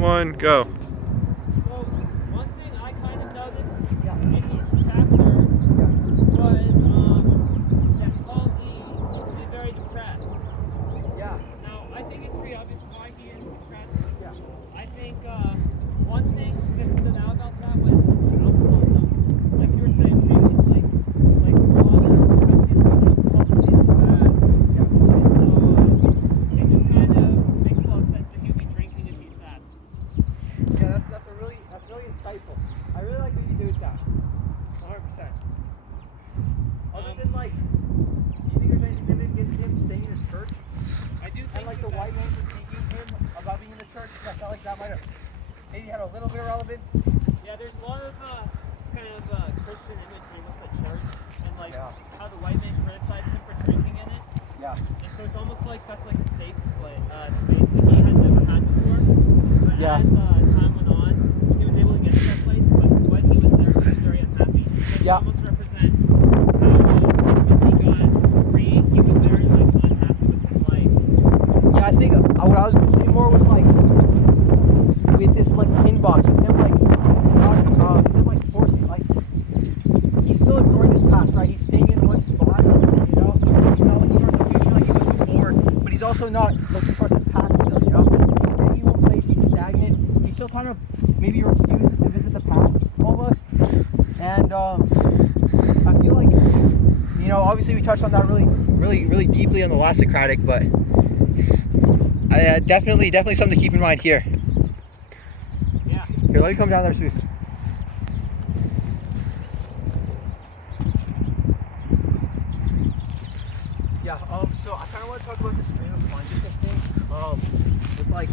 1, go. So, one thing I kind of noticed in each chapter was that Paul D seemed to be very depressed. Yeah. Now, I think it's pretty obvious why he is depressed. Yeah. I think one thing that stood out about that was his alcoholism. Like you were saying previously, like a lot of depressed alcohol seen as bad. Yeah. And so it just kind of makes a lot of sense that he'd be drinking if he's sad. Yeah, that's really insightful. I really like what you do with that. 100%. Other than like, do you think there's any significance in him staying in his church? I do think And like the white man critiquing him about being in the church? I felt like that might have maybe had a little bit of relevance. Yeah, there's a lot of kind of Christian imagery with the church and like Yeah. how the white man criticized him for drinking in it. Yeah. And so it's almost like that's like a safe space that he had never had before. But Yeah. as time went on, he was able to get to that place. But when he was there, he was very unhappy. So Yeah. it almost represent how once he got free, he was very like unhappy with his life. Yeah, I think what I was gonna say more was like with this like tin box, with him like not, him like forcing like he's still ignoring his past, right? He's staying in one spot, you know. He's not looking towards the future like he was before, but he's also not looking towards his past still, you know. He's in evil place, he's stagnant. He still kind of maybe refuses to visit the past almost, and I feel like, you know, obviously we touched on that really deeply on the last Socratic, but definitely something to keep in mind here. Yeah. Here, let me come down there, Sue. Yeah, so I kind of want to talk about this stream of consciousness thing. With like,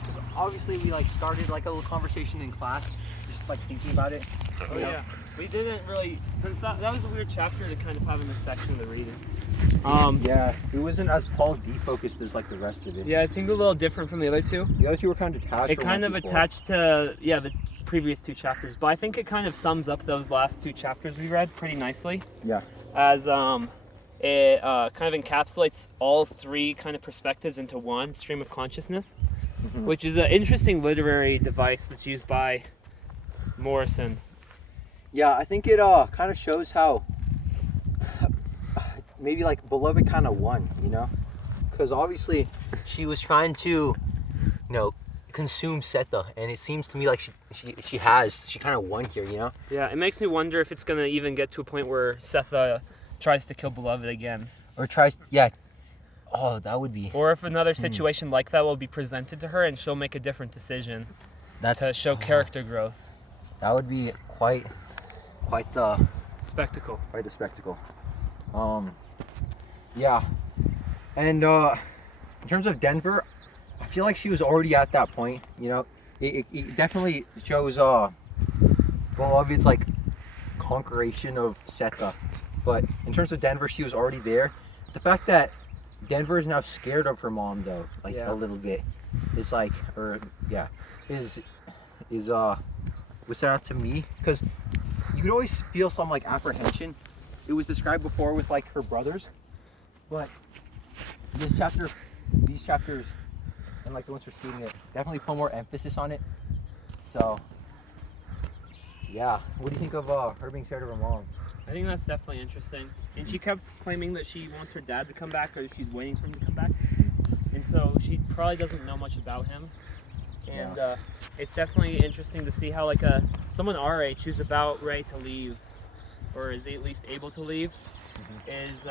because obviously we like started like a little conversation in class, just like thinking about it. Oh yeah. We didn't really, since that was a weird chapter to kind of have in this section of the reading. Yeah, it wasn't as Paul D focused as like the rest of it. Yeah, it seemed a little different from the other two. The other two were kind of detached. It kind of attached to, the previous two chapters, but I think it kind of sums up those last two chapters we read pretty nicely. Yeah. As it kind of encapsulates all three kind of perspectives into one stream of consciousness, which is an interesting literary device that's used by Morrison. Yeah, I think it kind of shows how maybe like Beloved kind of won, you know? Because obviously she was trying to, you know, consume Setha, and it seems to me like she kind of won here, you know? Yeah, it makes me wonder if it's going to even get to a point where Setha tries to kill Beloved again. Or tries, yeah. Oh, that would be... Or if another situation like that will be presented to her and she'll make a different decision to show character growth. That would be quite the... Spectacle. Quite the spectacle. Yeah. And in terms of Denver, I feel like she was already at that point, you know? It definitely shows Beloved's like conqueration of Setha. But in terms of Denver, she was already there. The fact that Denver is now scared of her mom, though, like a little bit, is like, was set out to me, because you could always feel some like apprehension. It was described before with like her brothers, but these chapters, and like the ones we're reading it, definitely put more emphasis on it. So, yeah. What do you think of her being scared of her mom? I think that's definitely interesting. And she kept claiming that she wants her dad to come back, or she's waiting for him to come back. And so she probably doesn't know much about him. And it's definitely interesting to see how like someone our age who's about ready to leave, or is at least able to leave, is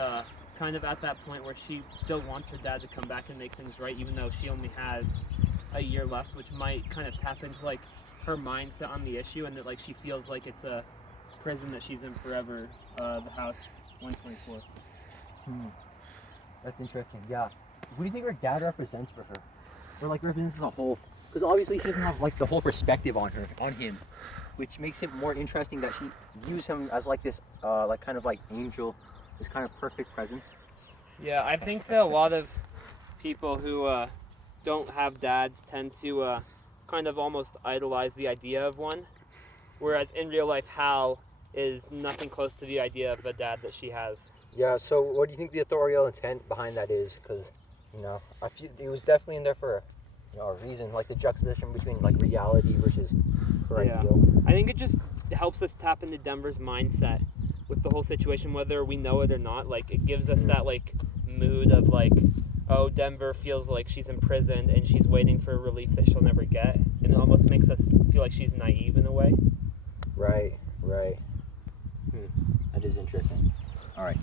kind of at that point where she still wants her dad to come back and make things right, even though she only has a year left, which might kind of tap into like her mindset on the issue, and that like she feels like it's a prison that she's in forever, the house 124. That's interesting. Yeah. What do you think her dad represents for her? Or like represents the whole? Because obviously she doesn't have like the whole perspective on him, which makes it more interesting that she views him as like this, like kind of like angel, this kind of perfect presence. Yeah, I think that a lot of people who don't have dads tend to kind of almost idolize the idea of one, whereas in real life Hal is nothing close to the idea of a dad that she has. Yeah, so what do you think the authorial intent behind that is? Because, you know, I feel it was definitely in there for a reason, like the juxtaposition between like reality versus her Yeah. ideal. I think it just helps us tap into Denver's mindset with the whole situation, whether we know it or not. Like, it gives us that like mood of like, oh, Denver feels like she's imprisoned and she's waiting for a relief that she'll never get, and it almost makes us feel like she's naive in a way. Right. That is interesting. All right.